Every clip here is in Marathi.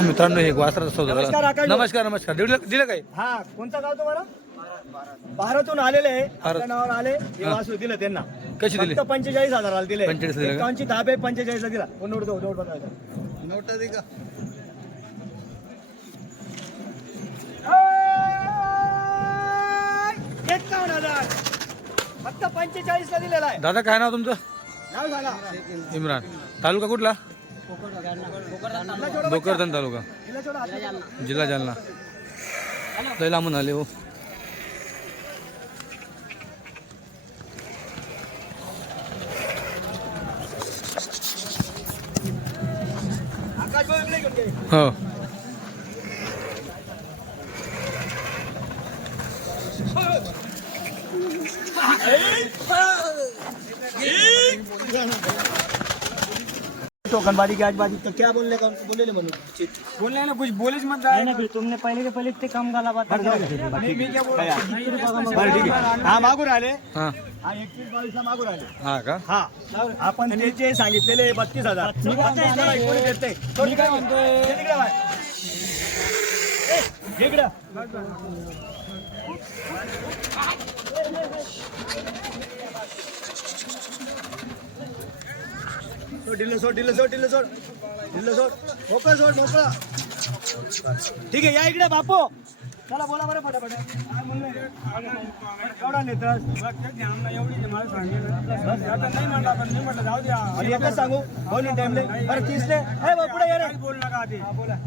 मित्रांनो हे वासराचा सौदा नमस्कार, झाला आकाश. नमस्कार नमस्कार. दिलं दिलं काय? हा कोणता गाव तुम्हाला भारतून आलेले आहे. भारत. आपल्या नावावर आले. हे. वासू दिलं त्यांना. कशी दिली? फक्त पंचेचाळीस हजाराला दिले. 45 दिले का? एकावन्नची धाबे पंचेचाळीस दिला. नोट दो नोट बघायचा. एकावन्न हजार. फक्त पंचेचाळीस ला दिलेला आहे. दादा काय नाव तुमचं? नाव सांगा. इम्रान. तालुका कुठला. भोकरदन तालुका. जिल्हा जालना लय लांबून आले हो. हो टोकनबाजी की आज बाजी तो क्या बोलने का उनको? बोले म्हणून बोलने ना कुछ बोले मत नहीं नहीं तुमने पहले के पहले इतने कम गाला बात बरं ठीक आहे हा मागून आले। हा। हा एकतीस बावीस ला मागून आले। हा का? हा आपण ते जे सांगितलेले बत्तीस हजार। कोणी देत नाही. तो तिकडे म्हणतोय. ते तिकडे बाय. ए, इकडं. सोड, ढिल्लं सोड ढिल्लं सोड ढिल्लं सोड. ढिल्लं सोड. मोकळं सोड मोकळं. ठीक आहे या इकडे बापू. चला बोला बरं आहे? केवढा नेतस आणि एकच सांगू दोन टाइमले बरं तीसले हे बा, पुढे ये रे. बोल नका आधी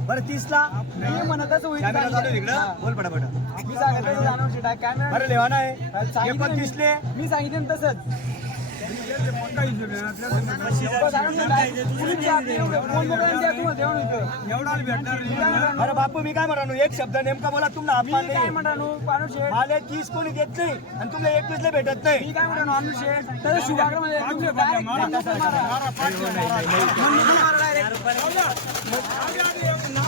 बरं तीसला मी म्हणतच होईल बोल पटापट मी सांगितलं कॅमेरा बरं लेवाना आहे. पण तीसले मी सांगितलं तसंच. एवढा भेटणार बरं बापू मी काय म्हणा एक शब्द नेमका बोला तुम्हाला मी अपमान काय नाही म्हणतो पाणू शेठ मला तीस कोणी देत नाही आणि तुला एकवीसला भेटत मी नाही काय म्हणतो अनुज शेठ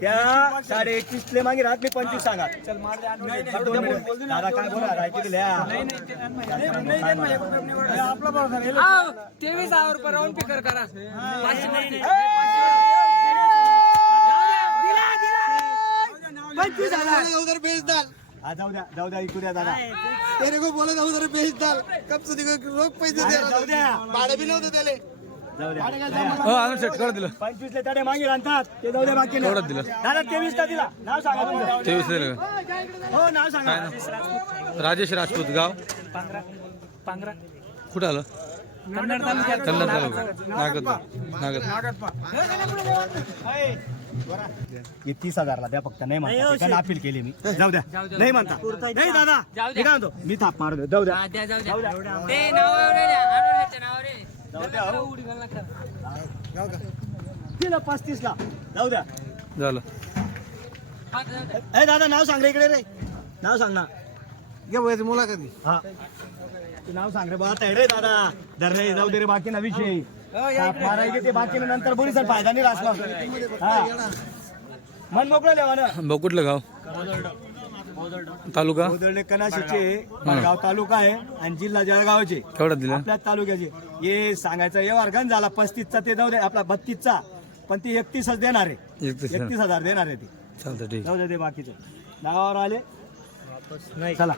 त्या साडे एकवीस ले मागे राहत मी पंचवीस सांगा. दादा काय बोला राहायची दिल्या तेवीस हजार रुपये राऊंड पिकर करा. पंचवीस हजार. उधर बेच हा जाऊ द्या जाऊ द्या इकडे दादा. तेरे को बोला था उधर बेच डाल कब से देखो रोक पैसे दे जाऊ द्या. भाड़े भी नव्हते त्याले. द्या. हो आनंद शेट कर दिलं. पंचवीस ले तडे मागे राहतात ते जाऊ द्या बाकी तेवढंच दिलं. दादा तेवीस ला दिला. नाव सांगा तुमचं. तेवीस दिलं. का हो नाव सांगा. राजेश राजपूत. गाव? कुठं आलं? कन्नड तालुका. हे तीस हजारला द्या फक्त. नाही म्हणता. अपील केली मी. जाऊ द्या. नाही म्हणता. नाही दादा. मी काय म्हणतो? मी थाप मारतो जाऊ द्या. जाऊ द्या. हो. दिलं पस्तीस ला. जाऊ द्या. झालं. ए दादा नाव सांग रे इकडे रे. नाव सांग ना. घ्या भाई मुलाखती हा. ते नाव सांग रे बात रे दादा. दर रे जाऊ दे रे बाकी ना विषय. थाप मारायचे ते बाकी नंतर बोली सर फायदा नाही रासला. हा. मन मोकळं लेवा ना. कुठलं गाव. तालुका? गोदरडे कनाशीचे गाव तालुका आहे आणि जिल्हा जळगावचे. केवढ्यात दिलं? आपल्या तालुक्याचे. हे सांगायचं हे वर्गण झाला पस्तीसचा ते जाऊ दे आपला बत्तीसचा. पण ती एकतीसच देणार आहे. एकतीस एकतीस हजार देणार आहे ती. चालतं ठीक जाऊ दे ते बाकीचे. नावावर आले. चला.